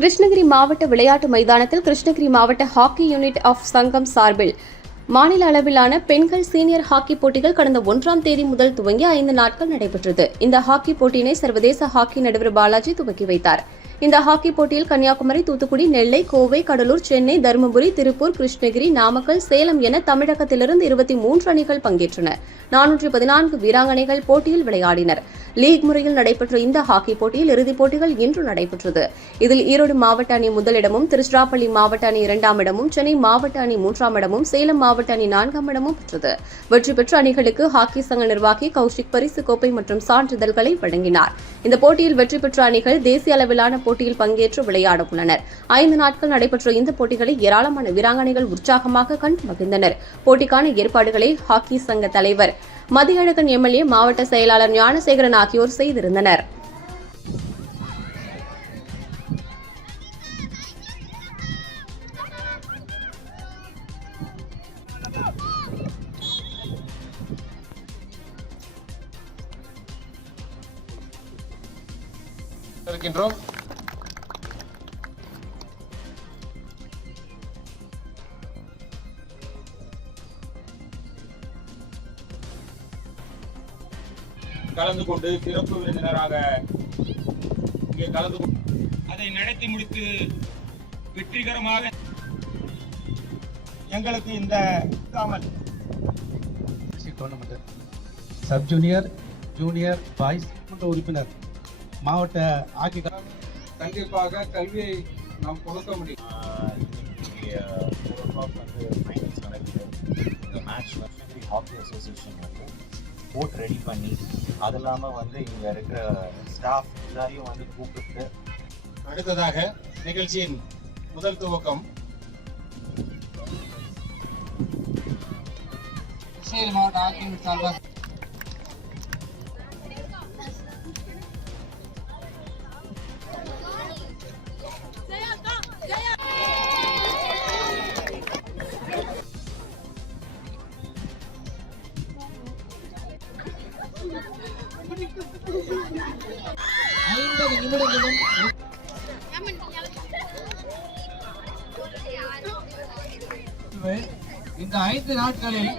கிருஷ்ணகிரி மாவட்ட விளையாட்டு மைதானத்தில் கிருஷ்ணகிரி மாவட்ட ஹாக்கி யூனிட் ஆஃப் சங்கம் சார்பில் மாநில அளவிலான பெண்கள் சீனியர் ஹாக்கி போட்டிகள் கடந்த 1ஆம் தேதி முதல் துவங்கி 5 நாட்கள் நடைபெற்றது. இந்த ஹாக்கி போட்டியினை சர்வதேச ஹாக்கி நடுவர் பாலாஜி துவக்கி வைத்தார். இந்த ஹாக்கி போட்டியில் கன்னியாகுமரி, தூத்துக்குடி, நெல்லை, கோவை, கடலூர், சென்னை, தருமபுரி, திருப்பூர், கிருஷ்ணகிரி, நாமக்கல், சேலம் என தமிழகத்திலிருந்து 23 அணிகள் பங்கேற்றன. 414 வீராங்கனைகள் போட்டியில் விளையாடினர். லீக் முறையில் நடைபெற்ற இந்த ஹாக்கி போட்டியில் இறுதிப் போட்டிகள் இன்று நடைபெற்றது. இதில் ஈரோடு மாவட்ட அணி முதலிடமும், திருச்சிராப்பள்ளி மாவட்ட அணி 2ஆம் இடமும், சென்னை மாவட்ட அணி 3ஆம் இடமும், சேலம் மாவட்ட அணி 4ஆம் இடமும் பெற்றது. வெற்றி பெற்ற அணிகளுக்கு ஹாக்கி சங்க நிர்வாகி கௌஷிக் பரிசு கோப்பை மற்றும் சான்றிதழ்களை வழங்கினார். இந்த போட்டியில் வெற்றி பெற்ற அணிகள் தேசிய அளவிலான போட்டியில் பங்கேற்று விளையாட உள்ளனர். 5 நாட்கள் நடைபெற்ற இந்த போட்டிகளை ஏராளமான வீராங்கனைகள் உற்சாகமாக கண்டு மகிழ்ந்தனர். போட்டிக்கான ஏற்பாடுகளை ஹாக்கி சங்க தலைவர் மதியழகன், எம்எல்ஏ, மாவட்ட செயலாளர் ஞானசேகரன் ஆகியோர் செய்திருந்தனர். கலந்து கொண்டு சிறப்பு விருந்தினராக இங்கே கலந்து அதை நடத்தி முடித்து வெற்றிகரமாக எங்களுக்கு இந்த tournament sub junior, junior, boys மன்ற உறுப்பினர் மாவட்ட ஹாக்கி கண்டிப்பாக கல்வியை நாம் கொடுக்க முடியும். ஹாக்கி அசோசியேஷன் வந்து கோர்ட் ரெடி பண்ணி அது இல்லாமல் வந்து இங்கே இருக்கிற ஸ்டாஃப் எல்லாரையும் வந்து கூப்பிட்டு அடுத்ததாக நிகழ்ச்சியின் முதல் துவக்கம் கிருஷ்ணகிரி மாவட்ட ஹாக்கி யூனிட் சார்பாக இந்த 5 நாட்களில்